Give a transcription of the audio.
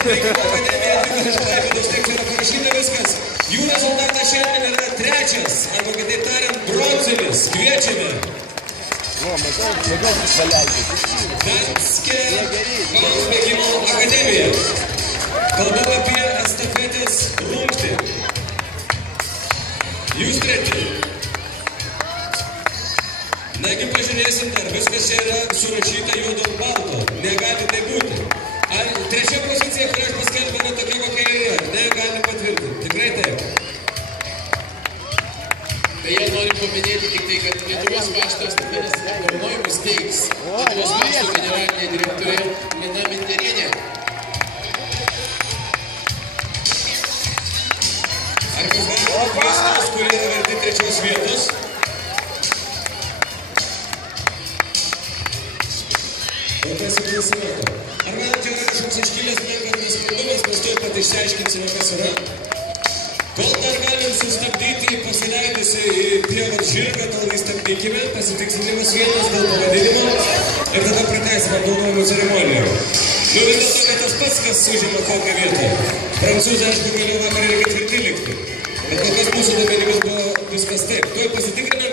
Akademija atvyko iš Klaipėdos, taip yra parašyta viskas. Jų rezultatas šiandien yra trečias, arba kitaip tariant, bronzinis. Kviečiame. Danske kalnbėgimo akademija. Kalbu apie estafetės rungtį. Jūs treti. Nagi pažiūrėsim, dar viskas čia yra surašyta juodu ant balto. Negali tai būti. Ar trečia pozicija, kurią aš paskelbė, yra tokia, kokia yra? Negali patvirtinti. Tikrai taip. Beje, noriu paminėti tik tai, kad Lietuvos pašto estafetės apdovanojimus teiks Lietuvos pašto generalinė direktorė Lina Minderienė. Ar kas galima pakviestos, kurie yra verti trečios vietos? O pasiklausimėto. Ar manot, čia yra kažkoks iškilęs nekantas sprendimas, mes tuoj pat išsiaiškinsime, kas yra? Kol dar galim sustabdyti pasileidusi į pievos žirgą, tol įstabdykime, pasitikslinimas vietos dėl pavadinimo ir tada pratęsime apdovanojimų ceremoniją. Nu vis dėlto, kad tas pats, kas užima kokią vietą. Prancūzai, aišku, galėjo vakar ir ketvirti likti. Bet kol kas mūsų duomenimis buvo viskas taip. Tuoj pasitikriname.